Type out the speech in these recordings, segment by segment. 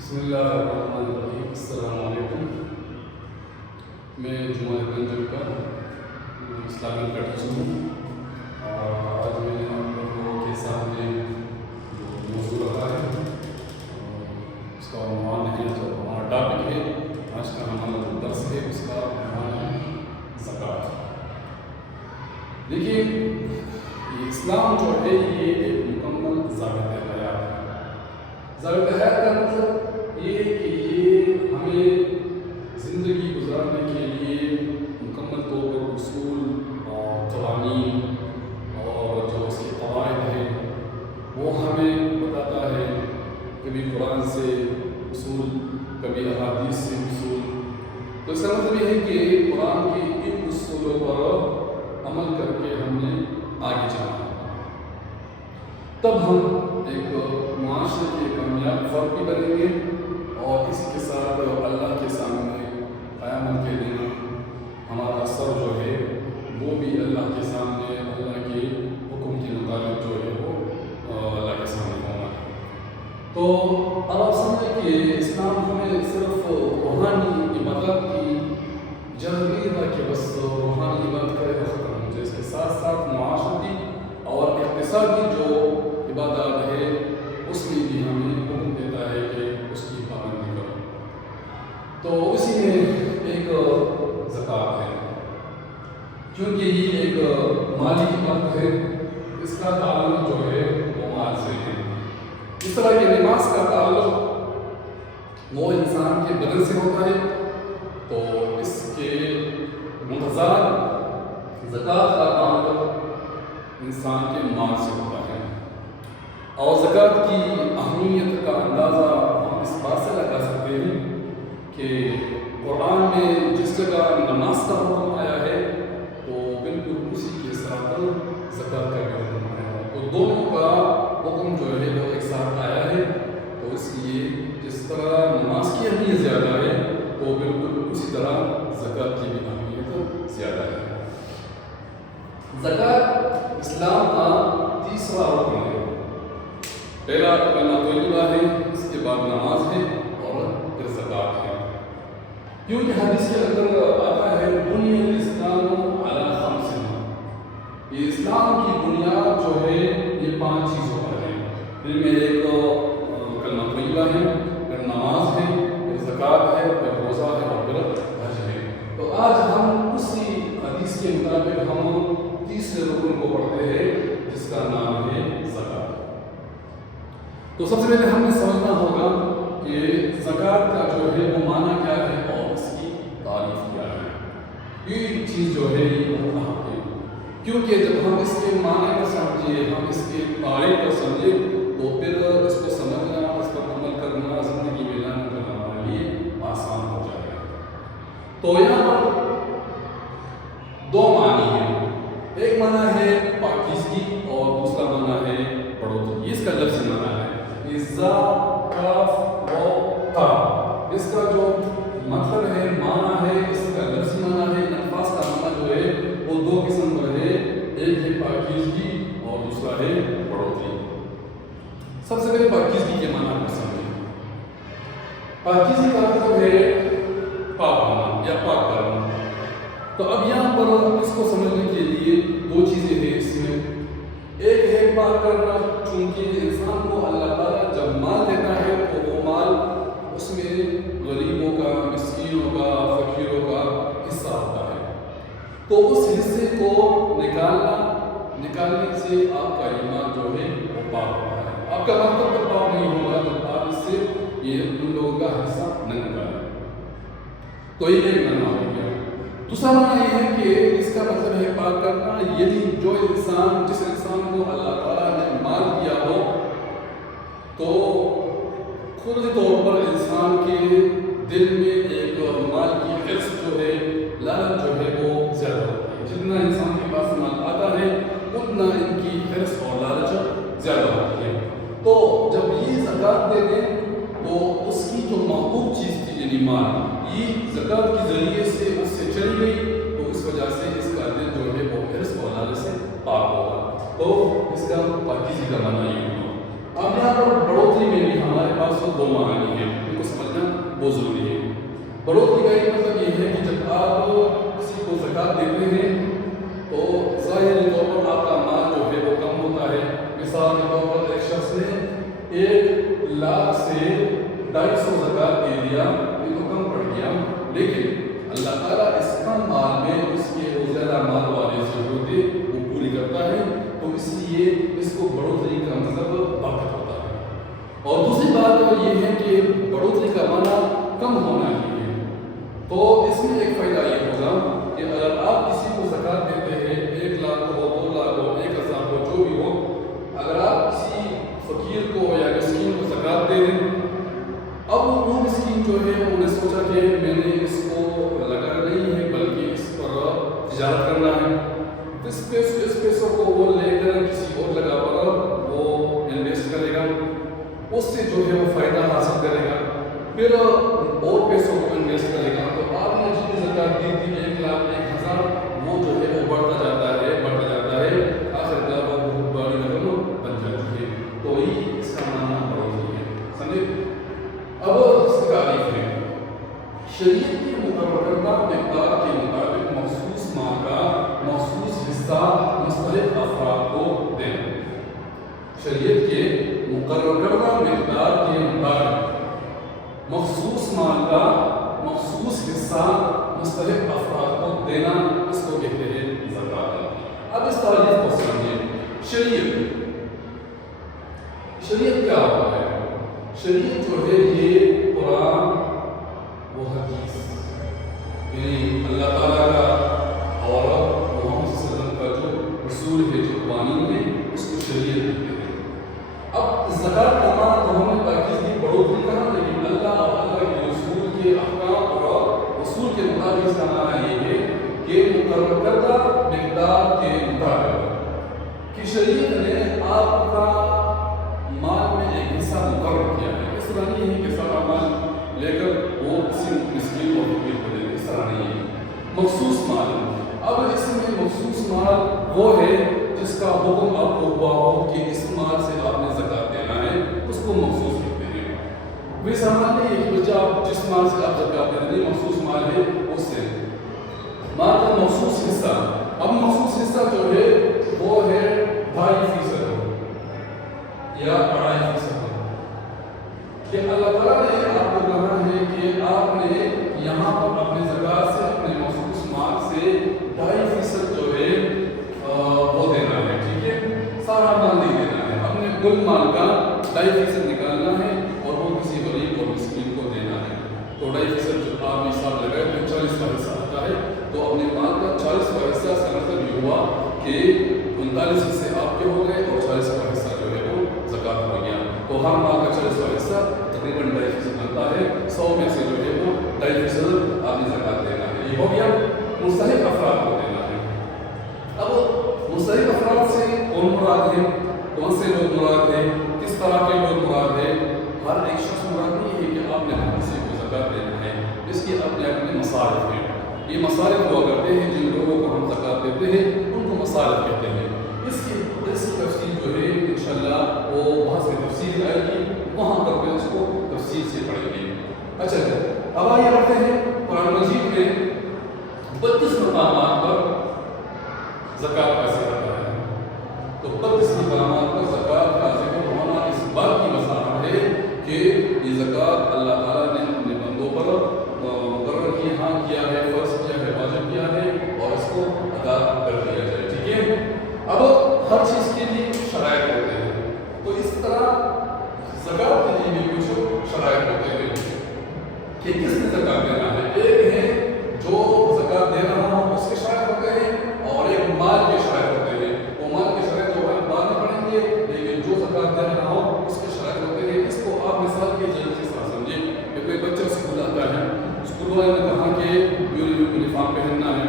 بسم اللہ الرحمن الرحیم. السلام علیکم. میں جمعہ گنجم کا اسلامک کٹیشن ہوں اور آج میں نے آپ لوگوں کے سامنے جو موضوع رکھا ہے اس کا عنوان ہے، جو ہمارا ٹاپک ہے آج کا ہمارا جو درس ہے اس کا عنوان ہے زکوٰۃ. دیکھیے، یہ اسلام جو ہے یہ ایک مکمل ضابطۂ حیات ہے. ضابطۂ حیات کا مطلب یہ ہے کہ یہ ہمیں زندگی گزارنے کے لیے مکمل طور پر اصول اور قوانین اور جو اس کے قواعد ہیں وہ ہمیں بتاتا ہے. کبھی قرآن سے اصول، کبھی احادیث سے اصول. تو اس کا مطلب یہ ہے کہ قرآن کے ان اصولوں پر عمل کر کے ہم نے آگے چلنا ہے، تب ہم ایک معاشرے کے کامیاب فرد بھی بنیں گے اور اسی کے ساتھ اللہ کے سامنے قیامت کے دن ہمارا سر جو ہے وہ بھی اللہ کے سامنے اللہ کے حکم کے مطابق جو ہے وہ اللہ کے سامنے ہوگا. تو اب آپ سمجھیں کہ اسلام ہمیں صرف روحانی عبادت کی جلد نہیں تھا کہ بس روحانی عبادت کرے تو ختم ہو جائے، اس کے ساتھ ساتھ معاشرتی اور اقتصادی جو عبادات ہے اس میں بھی ہمیں حکم دیتا ہے کہ اس کی پابندی کرو. تو اسی میں ایک زکوٰۃ ہے، کیونکہ یہ ایک مالی عبادت ہے. اس کا تعلق جو ہے وہ مال سے ہے. اس طرح کے نماز کا تعلق وہ انسان کے بدن سے ہوتا ہے، تو اس کے متضاد زکوٰۃ کا تعلق انسان کے مال سے ہوتا ہے. اور زکوٰۃ کی اہمیت کا اندازہ ہم اس بات سے لگا سکتے ہیں کہ قرآن میں جس جگہ نماز کا حکم آیا ہے تو بالکل اسی کے ساتھ زکوٰۃ کا بھی حکم آیا ہے. تو دونوں کا حکم جو ہے وہ ایک ساتھ آیا ہے. تو اس لیے جس طرح نماز کی اہمیت زیادہ ہے تو بالکل اسی طرح زکوٰۃ کی بھی اہمیت زیادہ ہے. زکوٰۃ اسلام کا تیسرا رکن ہے. پہلا کلمہ طیبہ ہے، اس کے بعد نماز ہے اور پھر زکوٰۃ ہے. کیونکہ حدیث کے اندر آتا ہے بنی الاسلام علی خمس. یہ اسلام کی بنیاد جو ہے یہ 5 چیزوں پر ہے. ان میں ایک کلمہ طیبہ ہے، پھر نماز ہے، پھر زکوٰۃ ہے، پھر روزہ ہے اور پھر حج ہے. تو آج ہم اسی حدیث کے مطابق ہم تیسرے رکن کو پڑھتے ہیں جس کا نام ہے زکوٰۃ. تو سب سے پہلے ہمیں سمجھنا ہوگا کہ زکوٰۃ کا جو ہے وہ معنی کیا ہے اور اس کی تعریف کیا ہے. یہ چیز جو ہے یہ بہت اہم ہے، کیونکہ جب ہم اس کے معنی کو سمجھے، ہم اس کے تعریف کو سمجھے تو پھر اس کو سمجھنا، اس پر عمل کرنا زندگی میں لانا کرنا ہمارے لیے آسان ہو جائے گا. تو یہاں پر 2 معنی ہیں. ایک معنی ہے پاکیزگی اور دوسرا معنی ہے بڑھوتری. یہ اس کا لفظی معنی ہے ازا کاف و تا. اس کا جو مطلب ہے، معنی ہے، اس کا لفظی معنی ہے. الفاظ کا معنی جو ہے وہ 2 قسم پر ہے، ایک ہے پاکیزگی اور دوسرا ہے بڑھوتری. سب سے پہلے پاکیزگی کے معنی کو سمجھیں. پاکیزگی کا مطلب ہے پاک ہونا یا پاک کرنا. تو اب یہاں پر اس کو سمجھنے کے لیے 2 چیزیں ہیں اس میں. ایک ہے پاک کرنا، چونکہ انسان کو اللہ تعالیٰ جب مال دیتا ہے تو وہ مال اس میں غریبوں کا، مسکینوں کا، فقیروں کا حصہ ہوتا ہے. تو اس حصے کو نکالنے سے آپ کا ایمان جو ہے وہ پاک ہوتا ہے. آپ کا مطلب تو پاک نہیں ہوگا جب آپ اس سے یہ ان لوگوں کا حصہ نہ نکالیں. تو یہ ایک معنی ہو گیا. دوسرا معنی یہ ہے کہ اس کا مطلب ہے پاک کرنا، یعنی جس انسان کو اللہ تعالیٰ نے مال دیا ہو تو خود طور پر انسان کے دل میں ایک مال کی حرص جو ہے، لالچ جو ہے وہ زیادہ ہوتی ہے. جتنا انسان کے پاس مال آتا ہے اتنا ان کی حرص اور لالچ زیادہ ہوتی ہے. تو جب یہ زکوٰۃ دے دیں تو اس کی جو محبوب چیز تھی یعنی مال، یہ زکوٰۃ کے ذریعے سے اس سے چلی گئی تو اس وجہ سے اس کا دل جو ہے وہ حرص اور لالچ سے پاک ہوگا. تو اس کا پاکیزگی کا معنی یہ ہوا. اب یہاں پر بڑھوتری میں بھی ہمارے پاس 2 معنی ہیں. وہ ضروری ہے۔ بڑھوتری کا ایک مطلب یہ ہے کہ جب آپ کسی کو زکوٰۃ دیتے ہیں تو ظاہری طور پر آپ کا مال جو ہے وہ کم ہوتا ہے۔ مثال کے طور پر ایک شخص نے 1,00,000 سے 250 زکوٰۃ دے دیا، یہ تو کم پڑ گیا، لیکن اللہ تعالیٰ اس کم مال میں اس کے وہ زیادہ مال والی ضرورتیں وہ پوری کرتا ہے، تو اس لیے اس کو بڑھوتری کا مطلب برکت ہوتا ہے۔ اور دوسری بات یہ ہے کہ بڑھوتری کا معنی کم ہونا ہی ہے، تو اس میں ایک فائدہ یہ ہوگا کہ اگر آپ کسی کو زکوٰۃ دیتے ہیں، 1,00,000 ہو، 2,00,000 ہو، 1,000 ہو، جو بھی ہو، اگر آپ کسی فقیر کو یا مسکین کو زکوٰۃ دے دیں، اب وہ مسکین جو ہے انہوں نے سوچا کہ میں نے اس کو لگانا نہیں ہے بلکہ اس پر تجارت کرنا ہے، اس پیسوں کو وہ لے کر کسی اور جگہ پر وہ انویسٹ کرے گا، اس سے جو ہے وہ فائدہ حاصل کرے گا، پھر اور پیسوں کو انویسٹ کرے گا، تو آپ نے جتنی زکوٰۃ دی تھی 1,00,000 1,000 وہ جو ہے وہ بڑھتا جاتا ہے، آخر کار وہ بہت بڑی رقم بن جاتی ہے۔ تو یہ اس کا معنی بڑھوتری ہے، سمجھے؟ اب اس کا تعریف ہے، شریعت کی مقرر کردہ مقدار کے مطابق مخصوص مال کا مخصوص حصہ مستحق افراد کو دینا۔ شریعت کے مقرر کردہ مقدار کے مطابق مخصوص مال کا مخصوص حصہ مستحق افراد کو دینا، اس کو کہتے ہیں زکوٰۃ۔ اب اس تعریف کو سمجھیں۔ شریعت کیا ہوتا ہے؟ شریعت جو ہے یہ قرآن و حدیث، یعنی اللہ تعالیٰ کا اور محمد صلی اللہ علیہ وسلم کا جو رسول ہے، جو قوانین ہے، اس کو شریعت کہتے ہیں۔ اب زکوٰۃ کا معنی تو ہم نے پاکیزگی بڑھوتری کہا، لیکن اللہ اور اللہ کے رسول کے احکام اور رسول کے مطابق اس کا معنی یہ ہے کہ مقرر کردہ مقدار کے مطابق کہ شریعت نے آپ کا مال میں ایک حصہ مقرر کیا ہے۔ اس طرح نہیں ہے کہ سارا مال لے کر وہ کسی مسکین اور فقیر کو دے، اس طرح نہیں ہے، مخصوص مال۔ اب اس میں مخصوص مال وہ ہے جس کا حکم آپ کو ہوا ہو کہ اس مال سے آپ نے زکوٰۃ دینا ہے، اس کو مخصوص کہتے ہیں۔ وہ سامان نہیں ہے کہ بچہ آپ جس مال سے آپ زکوٰۃ دے رہے ہیں مخصوص مال ہے، اس سے مال کا مخصوص حصہ۔ اب مخصوص حصہ جو ہے وہ ہے 2.5% یا 2.5%، کہ اللہ تعالیٰ نے آپ کو کہا ہے کہ آپ نے یہاں پر اپنے زکوٰۃ سے، اپنے مخصوص مال سے 2.5% جو ہے وہ دینا ہے، ٹھیک ہے؟ سارا مال نہیں دینا ہے، اپنے کل مال کا 2.5% نکالنا ہے اور وہ کسی غریب اور مسکین کو دینا ہے۔ تو 2.5% جو آپ حساب لگائے تو 40 کا حصہ آتا ہے، تو اپنے مال کا 40 کا حصہ، اس کا مطلب یہ ہوا کہ 39 حصے آپ کے ہو گئے اور 40 کا حصہ جو ہے وہ زکوٰۃ ہو گیا۔ تو ہر مال کا 40 کا حصہ تقریباً 2.5% بنتا ہے، 100 میں سے جو ہے وہ 2.5% آپ نے زکوٰۃ دینا ہے۔ یہ ہو گیا مستحق افراد کو دینا ہے۔ اب مستحق افراد سے کون مراد ہے، کون سے لوگ مراد ہیں، کس طرح کے لوگ مراد ہیں؟ ہر ایک شخص مراد نہیں ہے کہ آپ نے ہر کسی کو زکوٰۃ دینا ہے، اس کے اپنے اپنے مصارف ہیں۔ یہ مصارف ہوا کرتے ہیں، جن لوگوں کو ہم زکوٰۃ دیتے ہیں ان کو مصارف کہتے ہیں۔ اس کی تفصیل جو ہے انشاءاللہ وہ وہاں سے تفصیل آئے گی، وہاں پر میں اس کو تفصیل سے پڑھیں گے۔ اچھا اب آئیے بڑھتے ہیں، قرآن مجید میں 32 مقامات پر زکوٰۃ کا ذکر ہے، تو 32 مقامات پر زکوٰۃ کا ذکر ہونا اس بات کی وضاحت ہے کہ یہ زکوٰۃ اللہ تعالیٰ نے اپنے بندوں پر مقرر کیا ہے، فرض کیا ہے، واجب کیا ہے، اور اس کو ادا کر دیا جائے، ٹھیک ہے؟ اب ہر چیز کے لیے شرائط ہوتے ہیں، تو اس طرح زکوٰۃ کے لیے بھی کچھ شرائط ہوتے ہیں کہ کس نے زکوٰۃ دینا ہے۔ ایک ہے جو زکوٰۃ دے رہا ہو اس کے شرائط ہوتے ہیں، اور ایک مال کے شرائط ہوتے ہیں۔ وہ مال کے شرائط جو ہے بعد میں پڑھیں گے، لیکن جو زکوٰۃ دے رہا ہو اس کے شرائط ہوتے ہیں۔ اس کو آپ مثال کے ذریعے سے سمجھیں کہ کوئی بچہ اسکول آتا ہے، اسکول والے نے کہا کہ یونیفارم پہننا ہے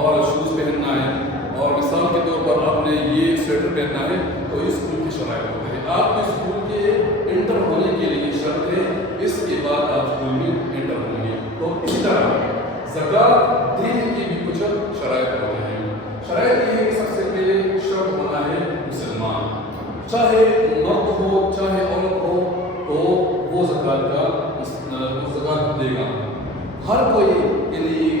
اور شوز پہننا ہے، اور مثال کے طور پر آپ نے یہ سویٹر پہننا ہے، تو اس اسکول کی شرائط ہوتے ہیں۔ آپ کے اسکول کے انٹر ہونے کے لیے شرط ہے، اس کے بعد آپ اسکول میں انٹر ہوں گے۔ تو اس طرح زکوٰۃ دینے کی بھی کچھ شرائط ہوتے ہیں۔ شرائط یہ ہے کہ سب سے پہلے شرط ہونا ہے مسلمان، چاہے مرد ہو چاہے عورت ہو، تو وہ زکوٰۃ کا اس زکات دے گا. ہر کوئی یعنی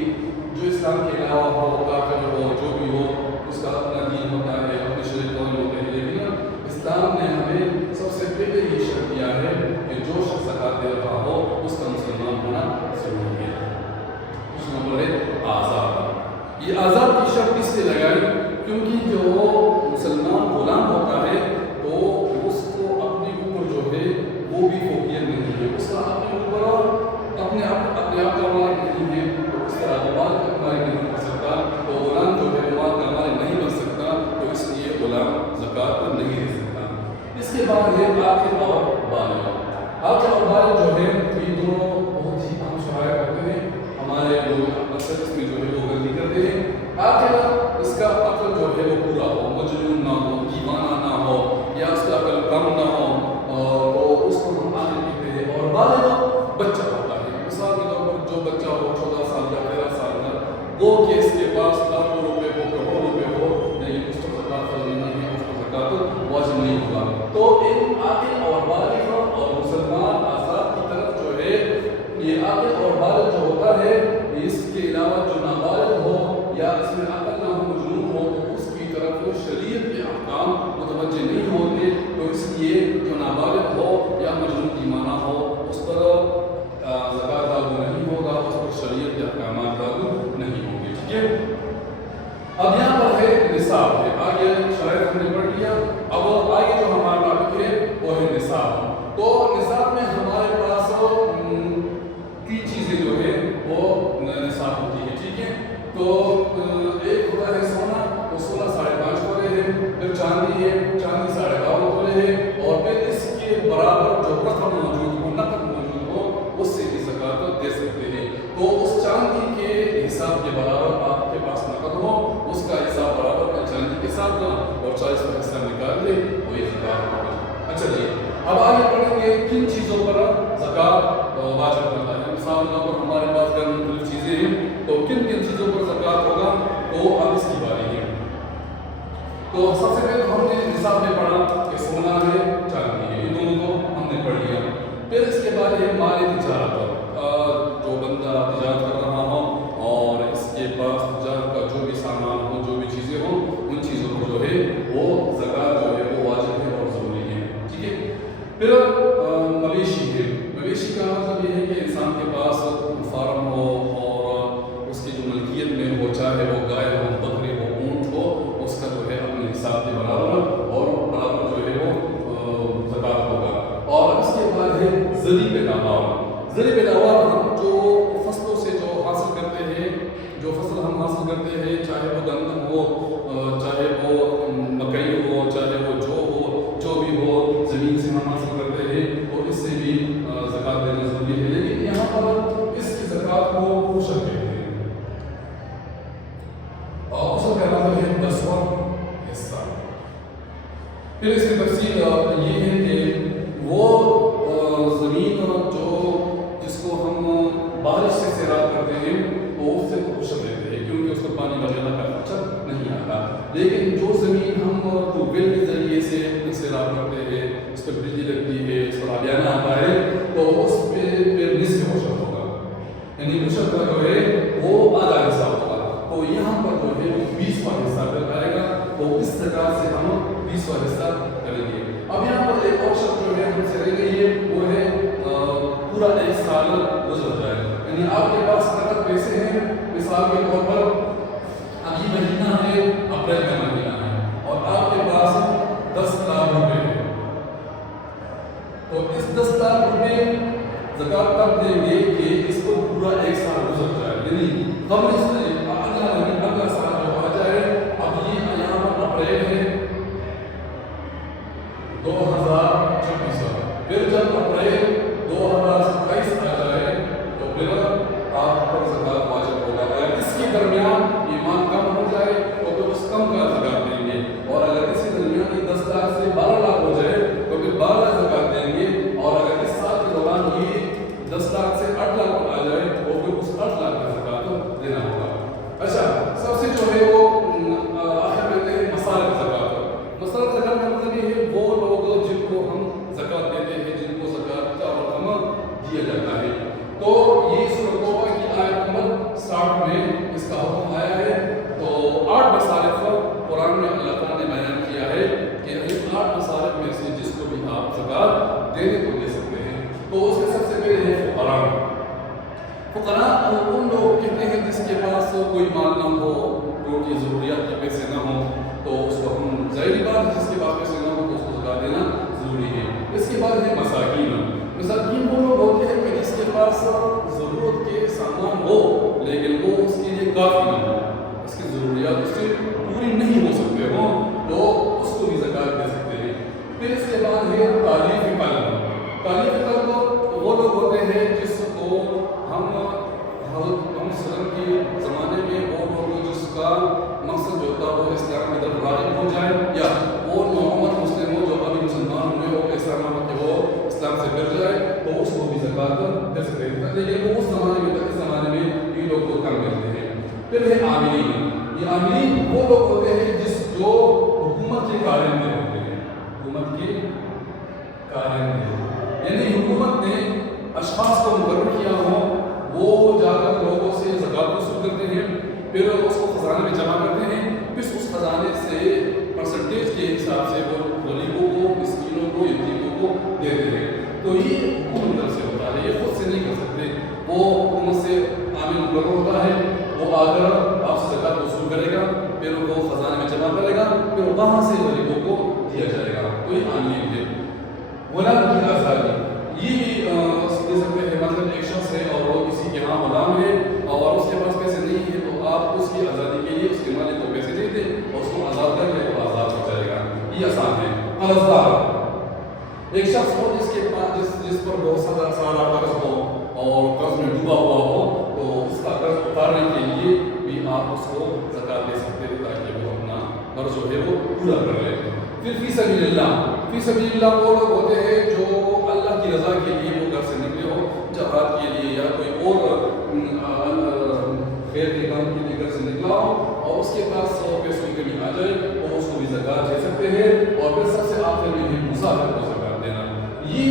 جو اسلام کے علاوہ ہو، کافر ہو، جو بھی ہو، اس کا اپنا دین ہوتا ہے، اپنے شریعت قانون ہوتے ہیں، لیکن اسلام نے ہمیں سب سے پہلے یہ شرط دیا ہے کہ جو شخص زکات دے رہا ہو اس کا مسلمان ہونا ضروری ہے. اس نمبر ہے آزاد. یہ آزاد کی شرط اس لیے لگائی کیونکہ جو مسلمان غلام ہوتا ہے تو اس کو اپنے اوپر جو ہے وہ بھی فوقیت نہیں ہے، اس کا اپنے اوپر اپنے آپ کا مالک نہیں ہے، تو اس طرح مال کا مالک نہیں بن سکتا. تو غلام جو ہے مال کا مالک نہیں بن سکتا، تو اس لیے غلام زکات نہیں دے سکتا. اس کے بعد ہے عاقل اور بالغ. عاقل اور بالغ جو ہے یہ دونوں بہت ہی اہم شرائط ہوتے ہیں. ہمارے لوگ اکثر اس میں جو ہے وہ غلطی کرتے ہیں. عاقل اس کا عقل جو ہے وہ پورا ہو، مجنون نہ ہو، دیوانہ نہ ہو، یا اس کا عقل کم نہ ہو، تو اس کو ہم عاقل کہتے ہیں. اور بالغ بچہ ہوتا ہے. مثال کے طور پر جو بچہ ہو 14 سال یا 13 سال کا، وہ کہ اس کے پاس لاکھوں روپے ہو، کروڑوں روپے ہو، لیکن اس کو زکات فرض نہیں ہے، اس کو زکات واجب نہیں ہوگا. تو ان عاقل اور بالغ اور مسلمان آزاد کی طرف جو ہے یہ عاقل اور بالغ جو ہوتا ہے، اس کے علاوہ جو نابالغ ہو یا اس میں عقل نہ ہو، مجنون ہو، تو اس کی طرف شریعت کے احکام متوجہ نہیں ہوتے. تو اس لیے جو نابالغ ہو یا مجنون دیوانہ ہو اس پر زکات لاگو نہیں ہوگا، اس پر شریعت کے احکامات لاگو نہیں ہوں گے. ٹھیک ہے. اب یہاں پر ہے نصاب ہے. آگے شرائط ہم نے پڑھ لیا. اب آگے جو ہمارا ٹاپک ہے وہ ہے نصاب. تو نصاب میں ہمارے پاس تین چیزیں جو ہے وہ نصاب ہوتی ہے. ٹھیک ہے. تو ایک ہوتا ہے سونا، وہ 16.5 تولے ہے. پھر چاندی ہے، چاندی 52 تولے ہے. اور پھر اس کے برابر جو رقم موجود ہو، نقد موجود ہو، اس سے بھی زکات دے سکتے ہیں. تو اس چاندی کے حساب کے برابر آپ کے پاس نقد ہو، اس کا حساب برابر کا چاندی کے ساتھ کا، اور 40 کا حصہ نکال دے وہ یہ زکات ہوگا. اچھا جی، اب آگے پڑھیں گے کن چیزوں پر زکات واجب کرتا ہے. مثال کے طور پر ہمارے پاس گھر میں مختلف چیزیں ہیں، تو کن کن چیزوں پر زکات ہوگا تو اب اس کی باری ہے. تو سب سے پہلے ہم نے نصاب میں پڑھا کہ سونا ہے، چاندی ہے، یہ دونوں کو ہم نے پڑھ لیا. پھر اس کے بعد ہے مال تجارت. جو بندہ تجارت کر رہا ہو اور اس کے پاس تجارت کا جو بھی سامان ہو، جو بھی چیزیں ہوں، ان چیزوں پر جو ہے وہ زکات جو ہے وہ واجب ہے اور ضروری ہے. ٹھیک ہے. پھر مویشی ہے. مویشی کا مطلب یہ ہے کہ انسان کے پاس فارم ہو اور اس کی جو ملکیت میں ہو، چاہے وہ گائے ہو، بکری ہو، اونٹ ہو، اس کا جو ہے اپنے حساب کے برابر اور برابر جو ہے وہ زکات ہوگا. اور اس کے بعد ہے زرعی پیداوار. زرعی پیداوار ہم جو فصلوں سے جو حاصل کرتے ہیں، جو فصل ہم حاصل کرتے ہیں، چاہے وہ گندم ہو، چاہے وہ مکئی ہو، چاہے وہ جو ہو، جو بھی ہو، زمین سے ہم حاصل کرتے ہیں، تو اس سے بھی زکات دینا ضروری ہے. لیکن یہاں پر اس کی زکات کو عشر کہتے ہیں. اور عشر کا مطلب ہے 10واں حصہ. پھر اس کی تفصیل یہ ہے کہ وہ زمین جو جس کو ہم بارش سے سیراب کرتے ہیں تو اس سے تو عشر دیتے ہیں، کیونکہ اس کو پانی وغیرہ کا خرچہ نہیں آتا. لیکن جو زمین ہم ٹیوب ویل کے ذریعے سے سیراب کرتے ہیں، اس پہ بجلی لگتی ہے، اس پر آبیانہ آتا ہے، تو اس پہ نصف عشر ہوگا. یعنی عشر کا جو ہے وہ آدھا حصہ ہوگا. تو یہاں پر جو ہے وہ 20واں حصہ کر آئے گا. تو اس طرح سے ہم 20واں حصہ کریں گے. اب یہاں پر ایک اور شرط جو ہے ہم سے رہ گئی ہے، وہ ہے پورا ایک سال گزر جائے. یعنی آپ کے پاس نقد پیسے ہیں. مثال کے طور پر ابھی مہینہ ہے، اپریل کا مہینہ ہے، اور آپ کے پاس 10 لاکھ روپے ہیں. تو اس 10 لاکھ روپے زکات تب دیں گے کہ اس کو پورا ایک سال گزر جائے. یعنی ہم اس میں اگلا سال جو آ جائے، اب یہ یہاں پر اپریل ہے 2024، پھر جب اپریل 2027 آ جائے تو پھر آپ پر زکات واجب ہوگا. اگر اس کے درمیان ایمان کم ہو جائے تو پھر اس کم کا زکات دیں گے، اور اگر اس کے درمیان 10 لاکھ سے 12 لاکھ ہو جائے تو پھر 12 زکات دیں گے. اور اگر اس سال کے دوران یہ 10 لاکھ سے 8 لاکھ پر آ جائے تو پھر اس 8 لاکھ کا زکات دینا ہوگا. اچھا، سب سے جو ہے وہ آخر میں ہے مصارف زکات. مصارف زکات کا مطلب یہ ہے وہ لوگ جن کو ہم زکات دیتے ہیں، جن کو زکات کا رقم دیا جاتا ہے. تو یہ سورۃ توبہ کی آیت نمبر 60 میں اس کا حکم آیا ہے. تو 8 مصارف قرآن میں اللہ تعالیٰ نے بیان کیا ہے کہ ان 8 مصارف میں سے جس کو بھی آپ زکوٰۃ دینے کو دے سکتے ہیں. تو اس کے سب سے پہلے ہے فقراء. فقراء ان لوگ کہتے ہیں جس کے پاس کوئی مال نہ ہو, روٹی ضروریات کے پیسے نہ ہوں, تو اس کو ہم ظاہری بات ہے جس کے پاس پیسے نہ ہو تو اس کو زکوٰۃ دینا ضروری ہے. اس کے بعد ہے مساکین. مساکین وہ لوگ ہوتے ہیں کہ جس کے پاس ضرورت کے سامان ہو لیکن وہ اس کے لیے کافی نہ ہو, اس کی ضروریات اس سے پوری نہیں ہو سکتے ہوں, تو اس کو بھی زکوٰۃ دے سکتے ہیں. پھر اس کے بعد ہے تالیف قلب. تالیف قلب وہ لوگ ہوتے ہیں جس کو ہم وسلم کے زمانے میں وہ لوگ جس کا مقصد جو ہوتا ہے وہ اسلام کی طرف راغب ہو جائے, یا وہ نوعمر مسلم ہو جو ابھی مسلمان ہوئے ہو, ایسا نہ ہو کہ وہ اسلام سے گر جائے, تو اس کو بھی زکوٰۃ دے سکتے ہیں. لیکن وہ اس زمانے میں تک, اس زمانے میں یہ لوگ کو کم ملتے ہیں. پھر ہے عاملین. یہ عاملین وہ لوگ ہوتے ہیں جس جو حکومت کے کارندے ہوتے ہیں. حکومت کے کارندے یعنی حکومت نے اشخاص کو مقرر کیا ہو, وہ جا کر لوگوں سے زکوٰۃ وصول کرتے ہیں, پھر اس کو خزانے میں جمع کرتے ہیں, پھر اس خزانے سے پرسنٹیج کے حساب سے وہ غریبوں کو, مسکینوں کو, یتیموں کو دیتے ہیں. تو یہ حکومت طرف سے ہوتا ہے, یہ خود سے نہیں کر سکتے. وہ حکومت سے عامل مقرر ہوتا ہے, وہ آ کر آپ سے زکوٰۃ وصول کرے گا, پھر وہ خزانے میں جمع کرے گا, پھر وہاں سے غریبوں کو دیا جائے گا. تو یہ عاملین ہے. غلام کی آزادی, یہ دے سکتے ہیں. مطلب ایک شخص ہے اور وہ کسی کے یہاں غلام ہے اور اس کے پاس پیسے نہیں ہے, تو آپ اس کی آزادی کے لیے اس کے مالک کو پیسے دے دیں اور اس کو آزاد کر لیں, تو آزاد ہو جائے گا. یہ آسان ہے. قرضدار, ایک شخص ہو جس کے پاس جس پر بہت سارا قرض ہو اور قرض میں ڈوبا ہوا ہو, تو اس کا قرض اتارنے کے لیے بھی آپ اس کو زکوٰۃ دے سکتے ہیں تاکہ وہ اپنا قرض جو ہے وہ پورا کر لے. پھر فی سبیل اللہ. فی سبیل اللہ وہ لوگ ہوتے ہیں جو اللہ کی رضا کے لیے وہ گھر سے نکلے ہو, جہاد کے لیے یا کوئی اور خیر کے کام کے لیے گھر سے نکلا ہو, اور اس کے پاس پیسوں کی کمی آ جائے تو اس کو بھی زکوٰۃ دے سکتے ہیں. اور پھر سب سے آخر میں ہے مسافر کو زکوٰۃ دینا. یہ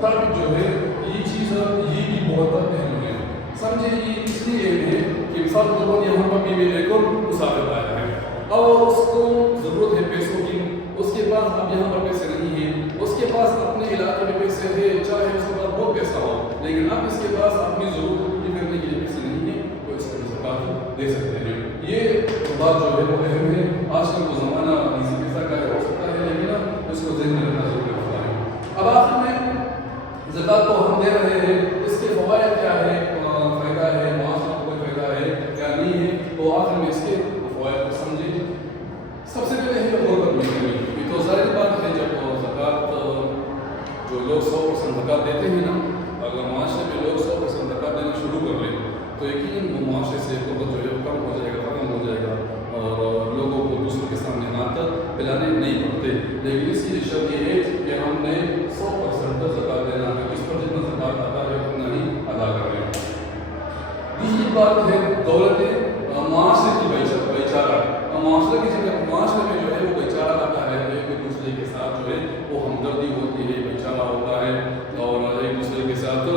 تعلق جو ہے یہ چیز یہ بھی بہت اہم ہے. سمجھے یہ اس لیے اہم ہے کہ مثال کے طور پر یہاں پر بھی لے کر مسافر آیا ہے اور اس کو ضرورت ہے پیسوں کی, اس کے پاس اب یہاں پر پیسے نہیں ہیں, اس کے پاس اپنے علاقے میں پیسے ہیں, چاہے اس کے پاس بہت پیسہ ہو, لیکن اب اس کے پاس اپنی ضرورت کو پوری کرنے کے لیے پیسے نہیں ہیں, تو اس کو بھی زکوٰۃ دے سکتے ہیں. یہ بات جو ہے وہ اہم ہے. آج کل وہ زمانہ اسی پیسہ کا ہو سکتا ہے, لیکن اس کو ذہن میں رکھنا ضروری ہوتا ہے. اب آخر میں زکوٰۃ کو ہم دے رہے ہیں, اس کے فوائد کیا ہے, فائدہ ہے, معاشرے کو کوئی فائدہ ہے کیا نہیں ہے, تو آخر میں اس کے فوائد کو سمجھیں. سب سے پہلے ہے غربت میں کمی. یہ تو ظاہر بات ہے جب زکوٰۃ جو لوگ 100% زکوٰۃ دیتے ہیں نا, اگر معاشرے میں لوگ 100% زکوٰۃ دینا شروع کر لیں تو یقیناً وہ معاشرے سے غربت جو ہے وہ کم ہو جائے گا, ختم ہو جائے گا, اور لوگوں کو دوسروں کے سامنے ہاتھ پھیلانے نہیں پڑتے. لیکن اس کی شرط یہ ہے کہ ہم نے 100% زکوٰۃ دینا ہے, اس پر جتنا زکوٰۃ آتا ہے اتنا ہی ادا کر رہے ہیں. دوسری بات ہے دولت معاشرے کی بھائی چارہ. معاشرے کی جگہ معاشرے میں جو ہے وہ بھائی چارہ آتا ہے, ایک دوسرے کے ساتھ جو ہے وہ ہمدردی ہوتی ہے, بھائی چارہ ہوتا ہے, اور ایک دوسرے کے ساتھ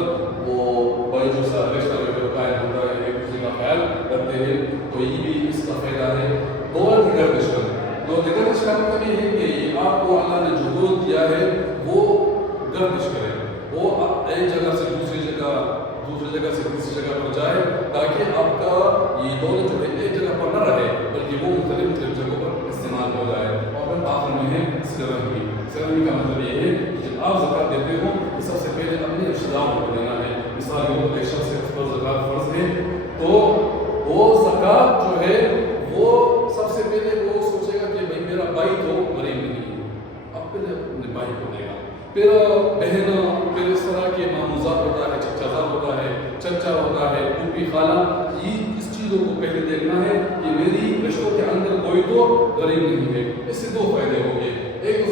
وہ بھائی جو سا رشتہ جو ہے قائم ہوتا ہے, ایک دوسرے کا خیال کرتے ہیں. تو یہ بھی اس کا فائدہ ہے. دولت گردش کرنا. دولت گردش کرنے کا یہ ہے کہ آپ کو اللہ نے جو دولت دیا ہے وہ گردش کرے, وہ ایک جگہ سے دوسری جگہ سے تیسری جگہ پر جائے, تاکہ آپ کا یہ دولت جو ہے ایک جگہ پر نہ رہے بلکہ وہ مختلف جگہوں پر استعمال ہو جائے. اور پھر آخر میں ہے سرگرمی. سرگرمی کا مطلب یہ ہے کہ جب آپ زکوٰۃ دیتے ہو تو سب سے پہلے اپنے رشتہ داروں کو دینا ہے. مثال کے طور پر ایک شخص ہے, اس پر زکوٰۃ فرض ہے, تو وہ زکوٰۃ جو ہے وہ سب سے پہلے وہ سوچے گا کہ بھائی میرا بھائی تو غریب نہیں ہے, اب پہلے اپنے بھائی کو دے گا, پھر بہن, پھر اس طرح کے ماموزات ہوتا ہے, چچا ہوتا ہے, چچا ہوتا ہے, پھوپھی, خالہ. یہ اس چیزوں کو پہلے دیکھنا ہے کہ میری رشتوں کے اندر کوئی تو غریب نہیں ہے. اس سے دو فائدے ہوں گے. ایک